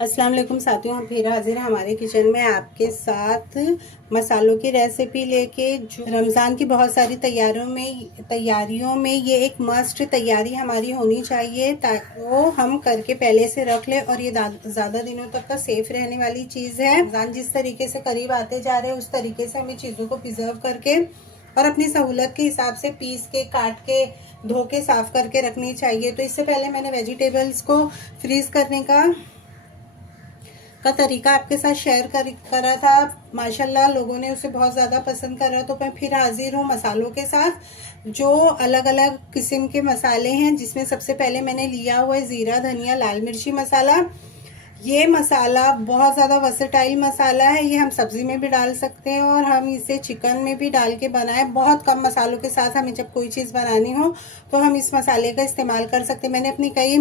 अस्सलाम वालेकुम साथियों, हम फिर हाजिर हैं हमारे किचन में आपके साथ मसालों की रेसिपी लेके। जो रमज़ान की बहुत सारी तैयारियों में ये एक मस्ट तैयारी हमारी होनी चाहिए, ताकि वो हम करके पहले से रख ले और ये ज़्यादा दिनों तक का सेफ रहने वाली चीज़ है। रमज़ान जिस तरीके से करीब आते जा रहे हैं उस तरीके से हमें चीज़ों को प्रिजर्व करके और अपनी सहूलत के हिसाब से पीस के, काट के, धो के, साफ करके रखनी चाहिए। तो इससे पहले मैंने वेजिटेबल्स को फ्रीज करने का तरीका आपके साथ शेयर करा था। माशाल्लाह लोगों ने उसे बहुत ज़्यादा पसंद करा, तो मैं फिर हाजिर हूँ मसालों के साथ। जो अलग अलग किस्म के मसाले हैं, जिसमें सबसे पहले मैंने लिया हुआ है ज़ीरा, धनिया, लाल मिर्ची मसाला। ये मसाला बहुत ज़्यादा वर्सेटाइल मसाला है, ये हम सब्जी में भी डाल सकते हैं और हम इसे चिकन में भी डाल के बनाए। बहुत कम मसालों के साथ हमें जब कोई चीज़ बनानी हो तो हम इस मसाले का इस्तेमाल कर सकते हैं। मैंने अपनी कई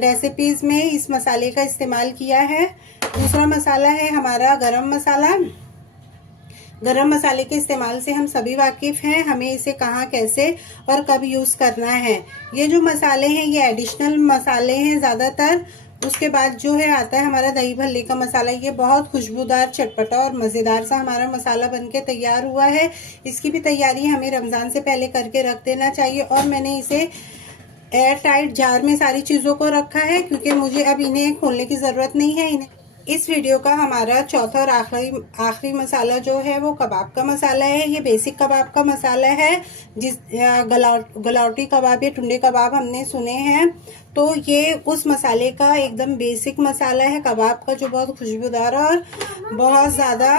रेसिपीज़ में इस मसाले का इस्तेमाल किया है। दूसरा मसाला है हमारा गरम मसाला। गरम मसाले के इस्तेमाल से हम सभी वाकिफ़ हैं, हमें इसे कहाँ, कैसे और कब यूज़ करना है। ये जो मसाले हैं ये एडिशनल मसाले हैं ज़्यादातर। उसके बाद जो है आता है हमारा दही भल्ले का मसाला। ये बहुत खुशबूदार, चटपटा और मज़ेदार सा हमारा मसाला बनके तैयार हुआ है। इसकी भी तैयारी हमें रमज़ान से पहले करके रख देना चाहिए। और मैंने इसे एयर टाइट जार में सारी चीज़ों को रखा है, क्योंकि मुझे अब इन्हें खोलने की ज़रूरत नहीं है। इन्हें इस वीडियो का हमारा चौथा और आखिरी मसाला जो है वो कबाब का मसाला है। ये बेसिक कबाब का मसाला है। गलावटी कबाब या टुंडे कबाब हमने सुने हैं, तो ये उस मसाले का एकदम बेसिक मसाला है कबाब का, जो बहुत खुशबूदार और बहुत ज़्यादा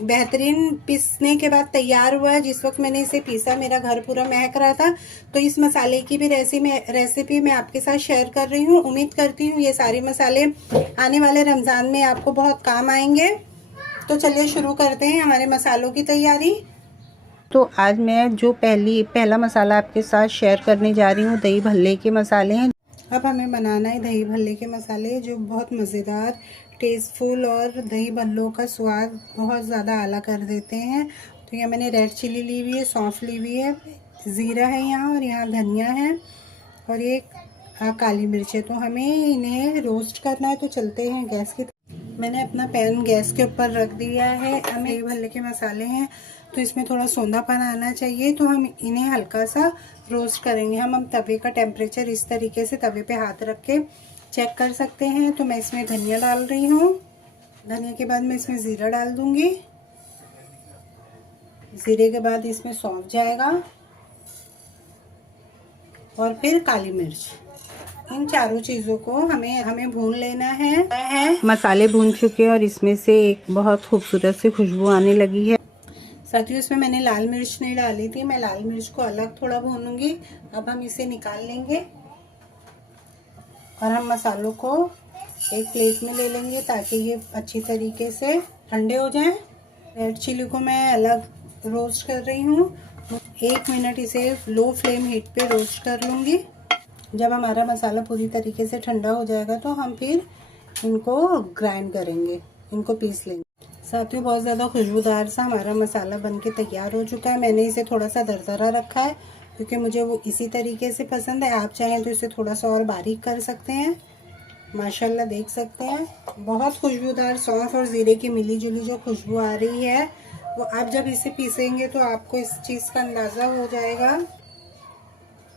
बेहतरीन पीसने के बाद तैयार हुआ है। जिस वक्त मैंने इसे पीसा मेरा घर पूरा महक रहा था। तो इस मसाले की भी रेसिपी मैं आपके साथ शेयर कर रही हूँ। उम्मीद करती हूँ ये सारे मसाले आने वाले रमज़ान में आपको बहुत काम आएंगे। तो चलिए शुरू करते हैं हमारे मसालों की तैयारी। तो आज मैं जो पहला मसाला आपके साथ शेयर करने जा रही हूँ, दही भल्ले के मसाले हैं। अब हमें बनाना है दही भल्ले के मसाले, जो बहुत मज़ेदार, टेस्टफुल और दही भल्लों का स्वाद बहुत ज़्यादा आला कर देते हैं। तो यहाँ मैंने रेड चिली ली हुई है, सौंफ ली हुई है, ज़ीरा है यहाँ, और यहाँ धनिया है, और एक काली मिर्च है। तो हमें इन्हें रोस्ट करना है। तो चलते हैं गैस की। मैंने अपना पैन गैस के ऊपर रख दिया है। हमें दही भल्ले के मसाले हैं तो इसमें थोड़ा सौंधापन आना चाहिए, तो हम इन्हें हल्का सा रोस्ट करेंगे। हम तवे का टेम्परेचर इस तरीके से तवे पे हाथ रख के चेक कर सकते हैं। तो मैं इसमें धनिया डाल रही हूँ। धनिया के बाद मैं इसमें ज़ीरा डाल दूँगी। ज़ीरे के बाद इसमें सौंफ जाएगा और फिर काली मिर्च। इन चारों चीज़ों को हमें भून लेना है। मसाले भून चुके हैं और इसमें से एक बहुत खूबसूरत सी खुशबू आने लगी है। साथियों, इसमें मैंने लाल मिर्च नहीं डाली थी, मैं लाल मिर्च को अलग थोड़ा भूनूंगी। अब हम इसे निकाल लेंगे और हम मसालों को एक प्लेट में ले लेंगे, ताकि ये अच्छी तरीके से ठंडे हो जाएं। रेड चिली को मैं अलग रोस्ट कर रही हूँ। 1 मिनट इसे लो फ्लेम हीट पे रोस्ट कर लूँगी। जब हमारा मसाला पूरी तरीके से ठंडा हो जाएगा तो हम फिर इनको ग्राइंड करेंगे, इनको पीस लेंगे। साथियों, बहुत ज़्यादा खुशबूदार सा हमारा मसाला बनके तैयार हो चुका है। मैंने इसे थोड़ा सा दरदरा रखा है, क्योंकि मुझे वो इसी तरीके से पसंद है। आप चाहें तो इसे थोड़ा सा और बारीक कर सकते हैं। माशाल्लाह देख सकते हैं बहुत खुशबूदार सौंफ और ज़ीरे की मिली जुली जो खुशबू आ रही है, वो आप जब इसे पीसेंगे तो आपको इस चीज़ का अंदाज़ा हो जाएगा।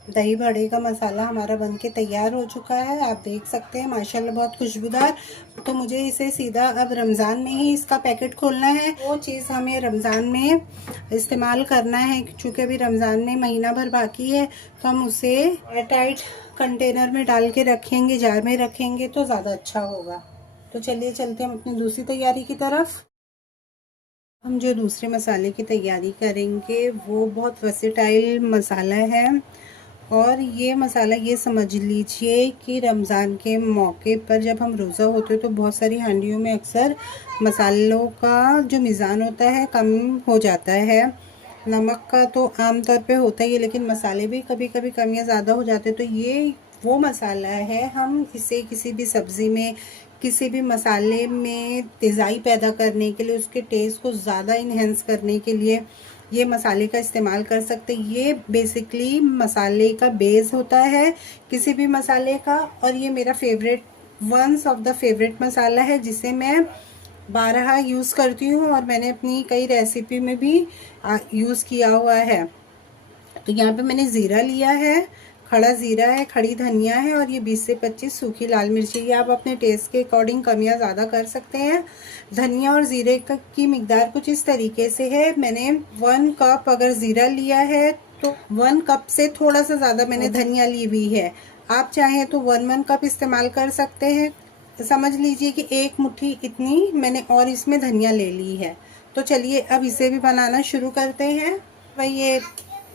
दही बड़े का मसाला हमारा बनके तैयार हो चुका है, आप देख सकते हैं माशाल्लाह बहुत खुशबूदार। तो मुझे इसे सीधा अब रमज़ान में ही इसका पैकेट खोलना है। वो चीज़ हमें रमज़ान में इस्तेमाल करना है, चूँकि अभी रमज़ान में महीना भर बाकी है। तो हम उसे एयर टाइट कंटेनर में डाल के रखेंगे, जार में रखेंगे तो ज़्यादा अच्छा होगा। तो चलिए चलते हैं हम अपनी दूसरी तैयारी की तरफ। हम जो दूसरे मसाले की तैयारी करेंगे वो बहुत वर्सेटाइल मसाला है, और ये मसाला ये समझ लीजिए कि रमज़ान के मौके पर जब हम रोज़ा होते हैं तो बहुत सारी हांडियों में अक्सर मसालों का जो मिज़ान होता है कम हो जाता है। नमक का तो आम तौर पे होता ही है, लेकिन मसाले भी कभी कभी कम या ज़्यादा हो जाते हैं। तो ये वो मसाला है, हम इसे किसी भी सब्ज़ी में, किसी भी मसाले में तेज़ाई पैदा करने के लिए, उसके टेस्ट को ज़्यादा इन्हेंस करने के लिए ये मसाले का इस्तेमाल कर सकते हैं। ये बेसिकली मसाले का बेस होता है किसी भी मसाले का, और ये मेरा favourite ones of the favourite मसाला है जिसे मैं 12 यूज़ करती हूँ और मैंने अपनी कई रेसिपी में भी यूज़ किया हुआ है। तो यहाँ पे मैंने ज़ीरा लिया है, खड़ा ज़ीरा है, खड़ी धनिया है और ये 20 से 25 सूखी लाल मिर्ची। ये आप अपने टेस्ट के अकॉर्डिंग कम या ज़्यादा कर सकते हैं। धनिया और ज़ीरे की मिकदार कुछ इस तरीके से है। मैंने 1 कप अगर ज़ीरा लिया है तो 1 कप से थोड़ा सा ज़्यादा मैंने धनिया ली हुई है। आप चाहें तो 1 कप इस्तेमाल कर सकते हैं। समझ लीजिए कि 1 मुट्ठी इतनी मैंने और इसमें धनिया ले ली है। तो चलिए अब इसे भी बनाना शुरू करते हैं।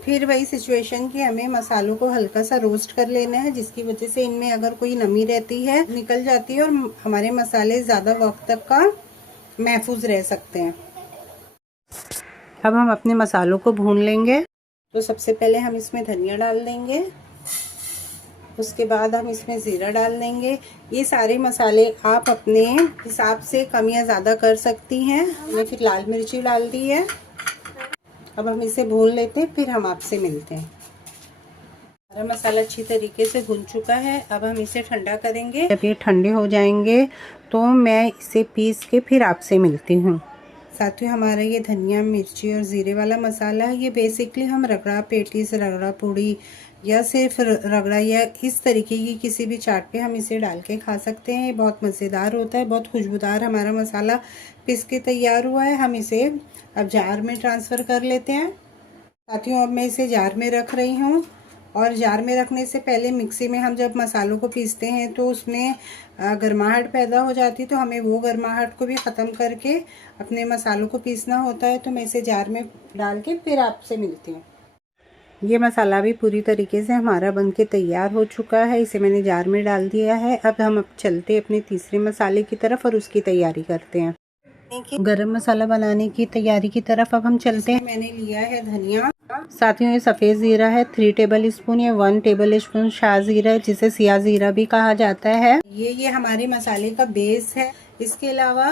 फिर वही सिचुएशन कि हमें मसालों को हल्का सा रोस्ट कर लेना है, जिसकी वजह से इनमें अगर कोई नमी रहती है निकल जाती है और हमारे मसाले ज़्यादा वक्त तक का महफूज रह सकते हैं। अब हम अपने मसालों को भून लेंगे। तो सबसे पहले हम इसमें धनिया डाल देंगे, उसके बाद हम इसमें ज़ीरा डाल देंगे। ये सारे मसाले आप अपने हिसाब से कम या ज़्यादा कर सकती हैं। मैंने फिर लाल मिर्ची डाल दी है। अब हम इसे भून लेते हैं, फिर हम आपसे मिलते हैं। हमारा मसाला अच्छी तरीके से भून चुका है। अब हम इसे ठंडा करेंगे। जब ये ठंडे हो जाएंगे तो मैं इसे पीस के फिर आपसे मिलती हूँ। साथियों, हमारा ये धनिया मिर्ची और ज़ीरे वाला मसाला है। ये बेसिकली हम रगड़ा पेटीज, रगड़ा पूड़ी या सिर्फ रगड़ा या इस तरीके की किसी भी चाट पे हम इसे डाल के खा सकते हैं। ये बहुत मज़ेदार होता है, बहुत खुशबूदार हमारा मसाला पिस के तैयार हुआ है। हम इसे अब जार में ट्रांसफ़र कर लेते हैं। साथियों, अब मैं इसे जार में रख रही हूँ और जार में रखने से पहले मिक्सी में हम जब मसालों को पीसते हैं तो उसमें गर्माहट पैदा हो जाती है, तो हमें वो गर्माहट को भी ख़त्म करके अपने मसालों को पीसना होता है। तो मैं इसे जार में डाल के फिर आपसे मिलती हूँ। ये मसाला भी पूरी तरीके से हमारा बनके तैयार हो चुका है। इसे मैंने जार में डाल दिया है। अब हम चलते अपने तीसरे मसाले की तरफ और उसकी तैयारी करते हैं। गरम मसाला बनाने की तैयारी की तरफ अब हम चलते हैं। मैंने लिया है धनिया। साथियों, ये सफ़ेद ज़ीरा है 3 टेबल स्पून या 1 टेबल स्पून शाह ज़ीरा है, जिसे सिया ज़ीरा भी कहा जाता है। ये हमारे मसाले का बेस है। इसके अलावा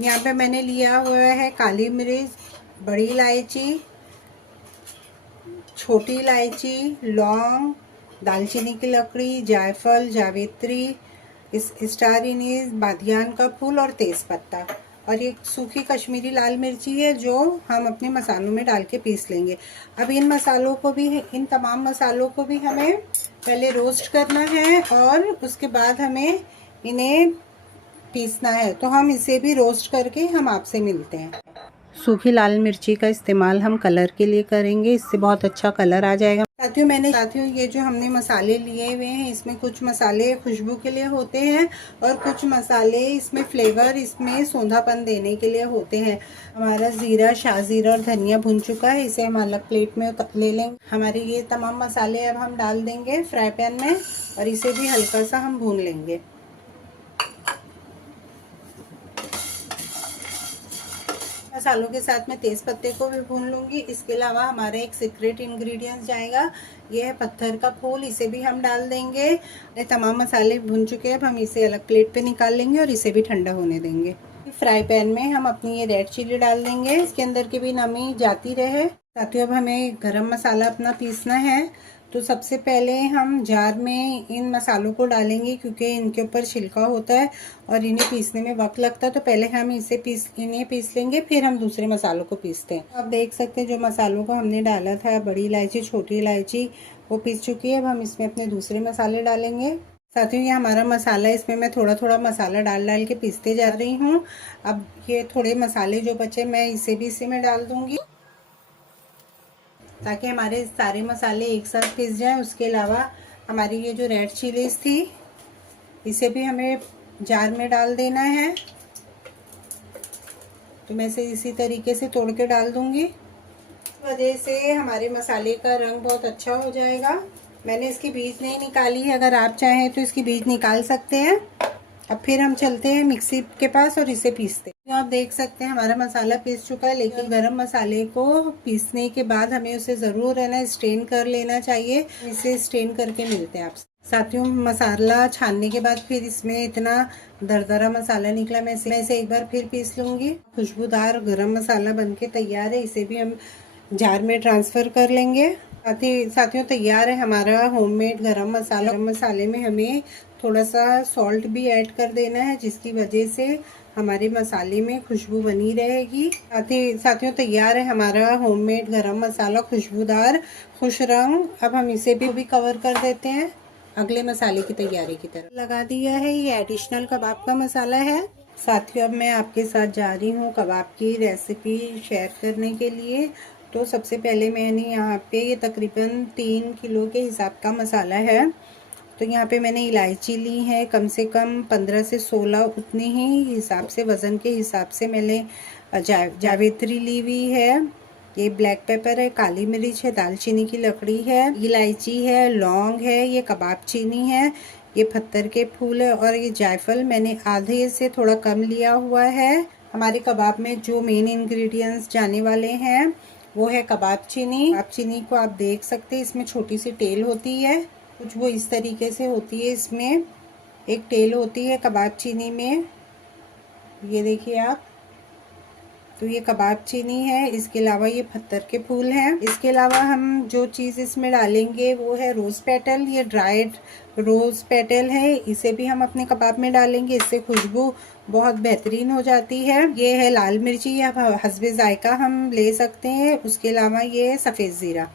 यहाँ पे मैंने लिया हुआ है काली मिर्च, बड़ी इलायची, छोटी इलायची, लौंग, दालचीनी की लकड़ी, जायफल, जावित्री, स्टार एनीस, बादियान का फूल और तेज़पत्ता। और ये सूखी कश्मीरी लाल मिर्ची है जो हम अपने मसालों में डाल के पीस लेंगे। अब इन तमाम मसालों को भी हमें पहले रोस्ट करना है और उसके बाद हमें इन्हें पीसना है। तो हम इसे भी रोस्ट करके हम आपसे मिलते हैं। सूखी लाल मिर्ची का इस्तेमाल हम कलर के लिए करेंगे, इससे बहुत अच्छा कलर आ जाएगा। साथियों, ये जो हमने मसाले लिए हुए हैं, इसमें कुछ मसाले खुशबू के लिए होते हैं और कुछ मसाले इसमें फ्लेवर, इसमें सौंधापन देने के लिए होते हैं। हमारा ज़ीरा, शाह ज़ीरा और धनिया भुन चुका है। इसे हम अलग प्लेट में ले लेंगे। हमारे ये तमाम मसाले अब हम डाल देंगे फ्राई पैन में और इसे भी हल्का सा हम भून लेंगे। मसालों के साथ में तेज़ पत्ते को भी भून लूँगी। इसके अलावा हमारा एक सीक्रेट इंग्रेडिएंट्स जाएगा, ये है पत्थर का फूल। इसे भी हम डाल देंगे। ये तमाम मसाले भून चुके हैं। अब हम इसे अलग प्लेट पे निकाल लेंगे और इसे भी ठंडा होने देंगे। फ्राई पैन में हम अपनी ये रेड चिली डाल देंगे, इसके अंदर की भी नमी जाती रहे। साथियों, अब हमें गरम मसाला अपना पीसना है। तो सबसे पहले हम जार में इन मसालों को डालेंगे, क्योंकि इनके ऊपर छिलका होता है और इन्हें पीसने में वक्त लगता है। तो पहले हम इन्हें पीस लेंगे, फिर हम दूसरे मसालों को पीसते हैं। आप देख सकते हैं जो मसालों को हमने डाला था, बड़ी इलायची, छोटी इलायची, वो पीस चुकी है। अब हम इसमें अपने दूसरे मसाले डालेंगे। साथियों, ये हमारा मसाला, इसमें मैं थोड़ा थोड़ा मसाला डाल के पीसते जा रही हूँ। अब ये थोड़े मसाले जो बचे मैं इसे भी इसी में डाल दूँगी, ताकि हमारे सारे मसाले एक साथ पिस जाएं। उसके अलावा हमारी ये जो रेड चिलीज़ थी, इसे भी हमें जार में डाल देना है। तो मैं इसे इसी तरीके से तोड़ के डाल दूंगी। इस वजह से हमारे मसाले का रंग बहुत अच्छा हो जाएगा। मैंने इसकी बीज नहीं निकाली है, अगर आप चाहें तो इसकी बीज निकाल सकते हैं। अब फिर हम चलते हैं मिक्सी के पास और इसे पीसते हैं। तो आप देख सकते हैं हमारा मसाला पीस चुका है, लेकिन गरम मसाले को पीसने के बाद हमें उसे ज़रूर स्ट्रेन कर लेना चाहिए। इसे स्ट्रेन करके मिलते हैं आपसे। साथियों, मसाला छानने के बाद फिर इसमें इतना दरदरा मसाला निकला, मैं इसे एक बार फिर पीस लूँगी। खुशबूदार गरम मसाला बनके तैयार है। इसे भी हम जार में ट्रांसफ़र कर लेंगे। साथियों, तैयार है हमारा होममेड गरम मसाला। गरम मसाले में हमें थोड़ा सा सॉल्ट भी ऐड कर देना है, जिसकी वजह से हमारे मसाले में खुशबू बनी रहेगी। साथियों तैयार है हमारा होममेड गरम मसाला, खुशबूदार खुश रंग। अब हम इसे भी कवर कर देते हैं अगले मसाले की तैयारी की तरफ। लगा दिया है, ये एडिशनल कबाब का मसाला है। साथियों अब मैं आपके साथ जा रही हूँ कबाब की रेसिपी शेयर करने के लिए। तो सबसे पहले मैंने यहाँ पे ये तकरीबन 3 किलो के हिसाब का मसाला है। तो यहाँ पे मैंने इलायची ली है कम से कम 15 से 16, उतने ही हिसाब से वज़न के हिसाब से मैंने जावित्री ली हुई है। ये ब्लैक पेपर है, काली मिर्च है, दालचीनी की लकड़ी है, इलायची है, लौंग है, ये कबाब चीनी है, ये पत्थर के फूल है और ये जायफल मैंने आधे से थोड़ा कम लिया हुआ है। हमारे कबाब में जो मेन इंग्रेडिएंट्स जाने वाले हैं वो है कबाब चीनी। कबाब चीनी को आप देख सकते हैं, इसमें छोटी सी टेल होती है, कुछ वो इस तरीके से होती है। इसमें एक टेल होती है कबाब चीनी में, ये देखिए आप। तो ये कबाब चीनी है। इसके अलावा ये पत्थर के फूल हैं। इसके अलावा हम जो चीज़ इसमें डालेंगे वो है रोज़ पेटल। ये ड्राइड रोज़ पेटल है, इसे भी हम अपने कबाब में डालेंगे, इससे खुशबू बहुत बेहतरीन हो जाती है। ये है लाल मिर्ची, या हस्बे जायका हम ले सकते हैं। उसके अलावा ये है सफ़ेद ज़ीरा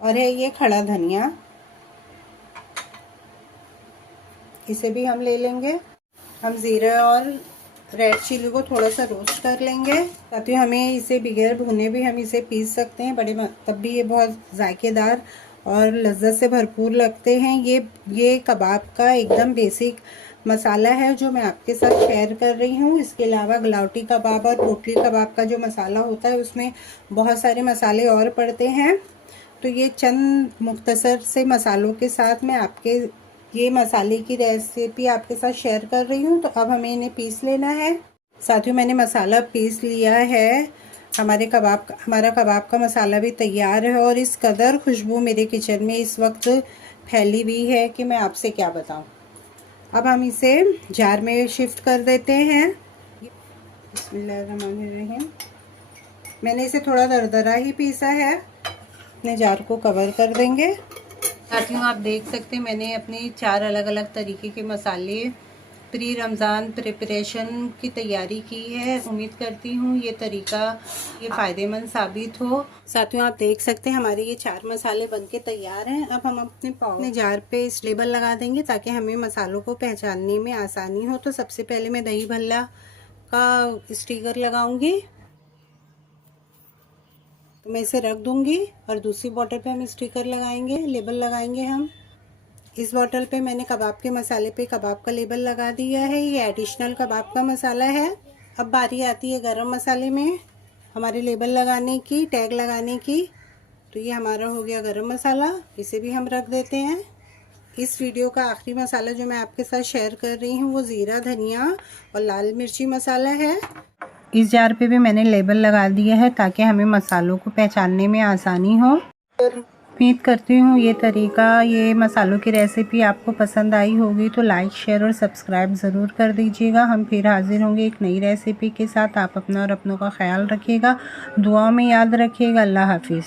और है ये खड़ा धनिया, इसे भी हम ले लेंगे। हम ज़ीरा और रेड चिली को थोड़ा सा रोस्ट कर लेंगे। साथियों हमें इसे बगैर भुने भी हम इसे पीस सकते हैं, तब भी ये बहुत जायकेदार और लज्जत से भरपूर लगते हैं। ये कबाब का एकदम बेसिक मसाला है जो मैं आपके साथ शेयर कर रही हूँ। इसके अलावा गलावटी कबाब और पोटली कबाब का जो मसाला होता है उसमें बहुत सारे मसाले और पड़ते हैं। तो ये चंद मुख्तसर से मसालों के साथ मैं आपके ये मसाले की रेसिपी आपके साथ शेयर कर रही हूँ। तो अब हमें इन्हें पीस लेना है। साथियों मैंने मसाला पीस लिया है। हमारा कबाब का मसाला भी तैयार है और इस कदर खुशबू मेरे किचन में इस वक्त फैली हुई है कि मैं आपसे क्या बताऊँ। अब हम इसे जार में शिफ्ट कर देते हैं। बिस्मिल्लाहिर्रहमानिर्रहीम। मैंने इसे थोड़ा दरदरा ही पीसा है। अपने जार को कवर कर देंगे। साथियों आप देख सकते हैं मैंने अपने 4 अलग अलग तरीके के मसाले प्री रमज़ान प्रिपरेशन की तैयारी की है। उम्मीद करती हूँ ये तरीका ये फ़ायदेमंद साबित हो। साथियों आप देख सकते हैं हमारे ये 4 मसाले बनके तैयार हैं। अब हम अपने जार पे इस लेबल लगा देंगे ताकि हमें मसालों को पहचानने में आसानी हो। तो सबसे पहले मैं दही भल्ला का स्टिकर लगाऊंगी, तो मैं इसे रख दूंगी और दूसरी बॉटल पे हम स्टिकर लगाएंगे, लेबल लगाएंगे हम। इस बॉटल पे मैंने कबाब के मसाले पे कबाब का लेबल लगा दिया है। ये एडिशनल कबाब का मसाला है। अब बारी आती है गरम मसाले में हमारे लेबल लगाने की, टैग लगाने की। तो ये हमारा हो गया गरम मसाला, इसे भी हम रख देते हैं। इस वीडियो का आखिरी मसाला जो मैं आपके साथ शेयर कर रही हूँ वो ज़ीरा, धनिया और लाल मिर्ची मसाला है। इस जार पे भी मैंने लेबल लगा दिया है ताकि हमें मसालों को पहचानने में आसानी हो। उम्मीद करती हूँ ये तरीका, ये मसालों की रेसिपी आपको पसंद आई होगी। तो लाइक, शेयर और सब्सक्राइब ज़रूर कर दीजिएगा। हम फिर हाजिर होंगे एक नई रेसिपी के साथ। आप अपना और अपनों का ख्याल रखिएगा, दुआओं में याद रखिएगा। अल्लाह हाफिज़।